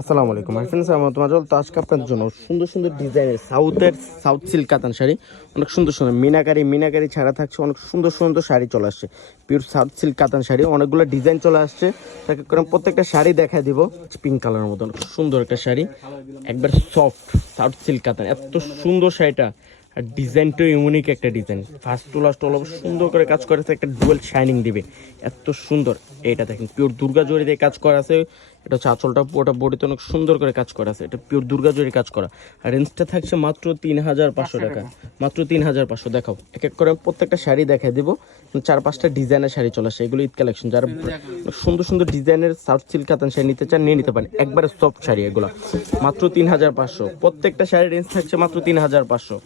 আসসালামু আলাইকুম my friends, আমি তোমার তো আজকে আপনার জন্য সুন্দর সুন্দর ডিজাইনের সাউথ সিল্ক কাতান শাড়ি, অনেক সুন্দর সুন্দর মিনাকারি ছাড়া থাকছে, অনেক সুন্দর সুন্দর শাড়ি চলে আসছে। পিওর সাউথ সিল্ক কাতান শাড়ি, অনেকগুলো ডিজাইন চলে আসছে। তাকে করে প্রত্যেকটা শাড়ি দেখায় দিব। পিঙ্ক কালারের মতো অনেক সুন্দর একটা শাড়ি, একবার সফট সাউথ সিল্ক কাতান, এত সুন্দর শাড়িটা। আর ডিজাইনটাও ইউনিক একটা design, first to last all over সুন্দর করে কাজ করা আছে, একটা ডুয়েল শাইনিং দিবে, এত সুন্দর। এটা দেখেন পিওর দুর্গা জরি দিয়ে কাজ করা আছে। এটা হচ্ছে আঁচলটা, ওটা বডিতে অনেক সুন্দর করে কাজ করা আছে। এটা পিওর দুর্গা জরি কাজ করা। আর রেঞ্জটা থাকছে মাত্র 3500 টাকা, মাত্র 3500। দেখাও এক এক করে প্রত্যেকটা শাড়ি দেখাই দিব। 4-5টা ডিজাইনের শাড়ি চলে আসে, এগুলো ঈদ কালেকশন। যারা সুন্দর সুন্দর ডিজাইনের সাউথ সিল্ক কাতান শাড়ি নিতে চান নিয়ে নিতে পারেন, একবারে সফট শাড়ি এগুলো। মাত্র 3500, প্রত্যেকটা শাড়ির রেঞ্জ থাকছে মাত্র 3500।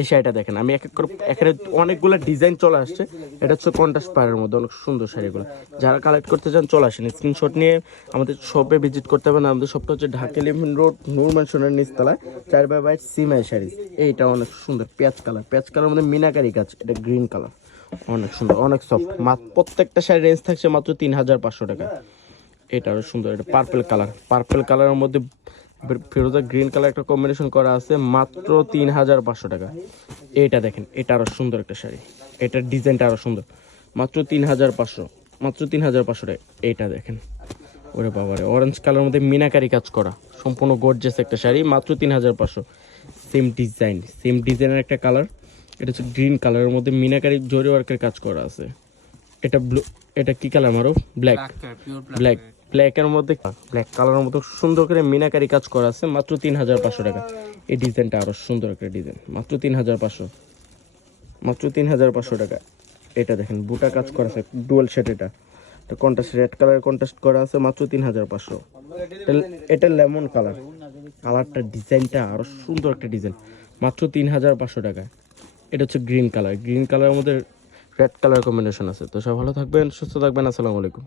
এই শাড়িটা দেখেন, আমি এক এক করে এখানে অনেকগুলো ডিজাইন চলে আসছে। এটা হচ্ছে কন্ট্রাস্ট পাড়ের মধ্যে অনেক সুন্দর শাড়িগুলো। যারা কালেক্ট করতে চান চলে আসেন, স্ক্রিনশট নিয়ে আমাদের শপে ভিজিট করতে হবে। আমাদের শপটা হচ্ছে ঢাকা লিভিং রোড, নূর ম্যানশনের নিচতলায়, 4x8 সিমাই শাড়ি। এইটা অনেক সুন্দর পেঁয়াজ কালার মধ্যে মিনাকারি কাজ। এটা গ্রিন কালার, অনেক সুন্দর, অনেক সফট। প্রত্যেকটা শাড়ির রেঞ্জ থাকছে মাত্র 3500 টাকা। এটা আরো সুন্দর, এটা পার্পেল কালারের মধ্যে ফিরোজা গ্রিন কালার একটা কম্বিনেশন করা আছে, মাত্র 3500 টাকা। এটা দেখেন, এটা আরো সুন্দর একটা শাড়ি, এটার ডিজাইনটা আরো সুন্দর, মাত্র 3500, মাত্র 3500 টাকা। এটা দেখেন, ওরে বাবারে, অরেঞ্জ কালারের মধ্যে মিনাকারি কাজ করা, সম্পূর্ণ গর্জিয়াস একটা শাড়ি, মাত্র 3500। সেম ডিজাইনের একটা কালার। এটা হচ্ছে গ্রিন কালারের মধ্যে মিনাকারি জরি ওয়ার্কের কাজ করা আছে। এটা ব্লু, এটা কি কালার মারো? ব্ল্যাকের মধ্যে ব্ল্যাক কালারের মতো সুন্দর করে মিনাকারি কাজ করা আছে, মাত্র 3500 টাকা। এই ডিজাইনটা আরো সুন্দর একটা ডিজাইন, মাত্র 3500, মাত্র 3500 টাকা। এটা দেখেন বুটা কাজ করা আছে, ডুয়াল শেড। এটা কন্ট্রাস্ট রেড কালার কন্ট্রাস্ট করা আছে, মাত্র 3500। এটা লেমন কালারটা ডিজাইনটা আরো সুন্দর একটা ডিজাইন, মাত্র 3500 টাকা। এটা হচ্ছে গ্রিন কালারের মধ্যে রেড কালার কম্বিনেশন আছে। তো সব ভালো থাকবেন, সুস্থ থাকবেন, আসসালামু আলাইকুম।